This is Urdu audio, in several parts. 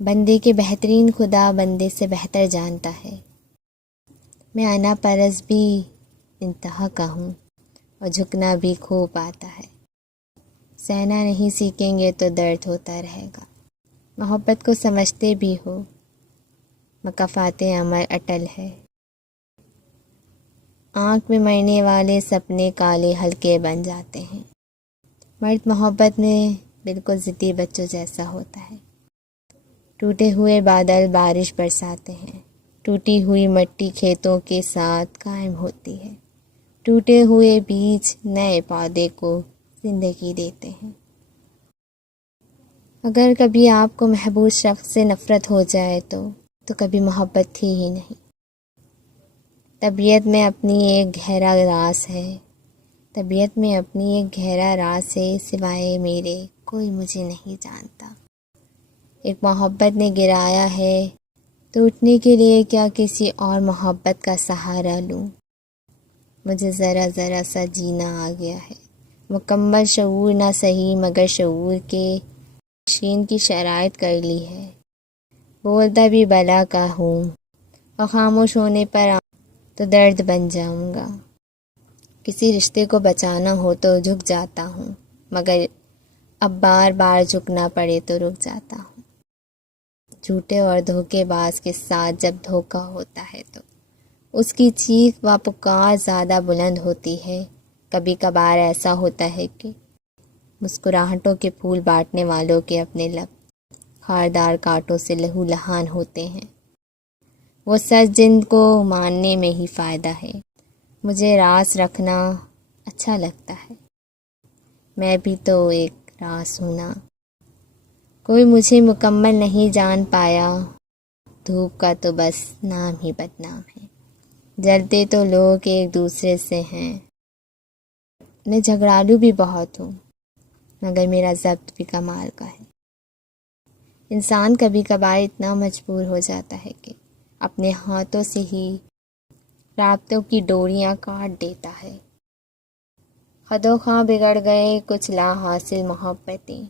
بندے کے بہترین خدا بندے سے بہتر جانتا ہے۔ میں انا پرست بھی انتہا کا ہوں اور جھکنا بھی خوب آتا ہے۔ سہنا نہیں سیکھیں گے تو درد ہوتا رہے گا۔ محبت کو سمجھتے بھی ہو، مکافات عمر اٹل ہے۔ آنکھ میں مرنے والے سپنے کالے ہلکے بن جاتے ہیں۔ مرد محبت میں بالکل ضدی بچوں جیسا ہوتا ہے۔ ٹوٹے ہوئے بادل بارش برساتے ہیں، ٹوٹی ہوئی مٹی کھیتوں کے ساتھ قائم ہوتی ہے، ٹوٹے ہوئے بیج نئے پودے کو زندگی دیتے ہیں۔ اگر کبھی آپ کو محبوب شخص سے نفرت ہو جائے تو کبھی محبت تھی ہی نہیں۔ طبیعت میں اپنی ایک گہرا راز ہے، طبیعت میں اپنی ایک گہرا راز ہے، سوائے میرے کوئی مجھے نہیں جانتا۔ ایک محبت نے گرایا ہے تو اٹھنے کے لیے کیا کسی اور محبت کا سہارا لوں؟ مجھے ذرا ذرا سا جینا آ گیا ہے، مکمل شعور نہ صحیح مگر شعور کے تشکین کی شرائط کر لی ہے۔ بولتا بھی بلا کا ہوں اور خاموش ہونے پر تو درد بن جاؤں گا۔ کسی رشتے کو بچانا ہو تو جھک جاتا ہوں، مگر اب بار بار جھکنا پڑے تو رک جاتا ہوں۔ جھوٹے اور دھوکے باز کے ساتھ جب دھوکا ہوتا ہے تو اس کی چیخ و پکار زیادہ بلند ہوتی ہے۔ کبھی کبھار ایسا ہوتا ہے کہ مسکراہٹوں کے پھول بانٹنے والوں کے اپنے لب خاردار کانٹوں سے لہو لہان ہوتے ہیں۔ وہ سچ جن کو ماننے میں ہی فائدہ ہے۔ مجھے راز رکھنا اچھا لگتا ہے، میں بھی تو ایک راز ہوں نا۔ کوئی مجھے مکمل نہیں جان پایا، دھوپ کا تو بس نام ہی بدنام ہے۔ جلتے تو لوگ ایک دوسرے سے ہیں۔ میں جھگڑالو بھی بہت ہوں، مگر میرا ضبط بھی کمال کا ہے۔ انسان کبھی کبھار اتنا مجبور ہو جاتا ہے کہ اپنے ہاتھوں سے ہی رابطوں کی ڈوریاں کاٹ دیتا ہے۔ خدو خواہ بگڑ گئے کچھ لا حاصل محبتیں،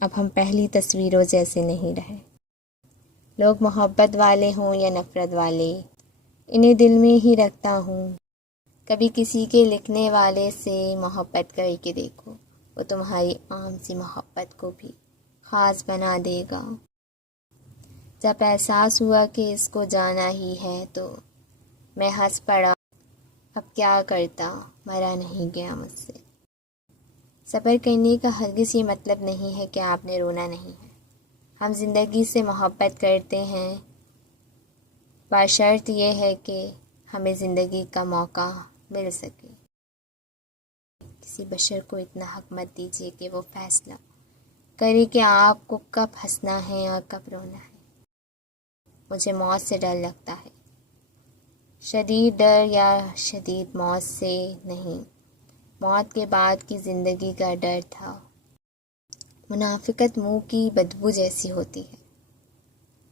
اب ہم پہلی تصویروں جیسے نہیں رہے۔ لوگ محبت والے ہوں یا نفرت والے، انہیں دل میں ہی رکھتا ہوں۔ کبھی کسی کے لکھنے والے سے محبت کر کے دیکھو، وہ تمہاری عام سی محبت کو بھی خاص بنا دے گا۔ جب احساس ہوا کہ اس کو جانا ہی ہے تو میں ہنس پڑا، اب کیا کرتا، مرا نہیں گیا مجھ سے۔ صبر کرنے کا ہرگز یہ مطلب نہیں ہے کہ آپ نے رونا نہیں ہے۔ ہم زندگی سے محبت کرتے ہیں، بشرط یہ ہے کہ ہمیں زندگی کا موقع مل سکے۔ کسی بشر کو اتنا حق مت دیجیے کہ وہ فیصلہ کرے کہ آپ کو کب ہنسنا ہے اور کب رونا ہے۔ مجھے موت سے ڈر لگتا ہے، شدید ڈر یا شدید موت سے نہیں، موت کے بعد کی زندگی کا ڈر تھا۔ منافقت منہ کی بدبو جیسی ہوتی ہے،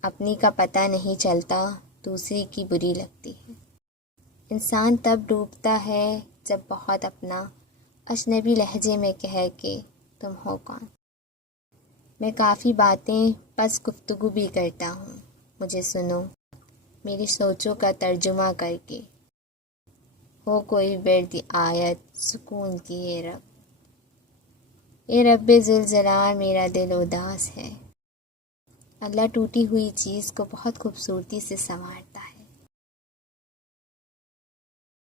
اپنی کا پتہ نہیں چلتا، دوسری کی بری لگتی ہے۔ انسان تب ڈوبتا ہے جب بہت اپنا اجنبی لہجے میں کہے کہ تم ہو کون۔ میں کافی باتیں پس گفتگو بھی کرتا ہوں، مجھے سنو میری سوچوں کا ترجمہ کر کے۔ ہو کوئی ورد آیت سکون کی اے رب، اے رب ذوالجلال میرا دل اداس ہے۔ اللہ ٹوٹی ہوئی چیز کو بہت خوبصورتی سے سنوار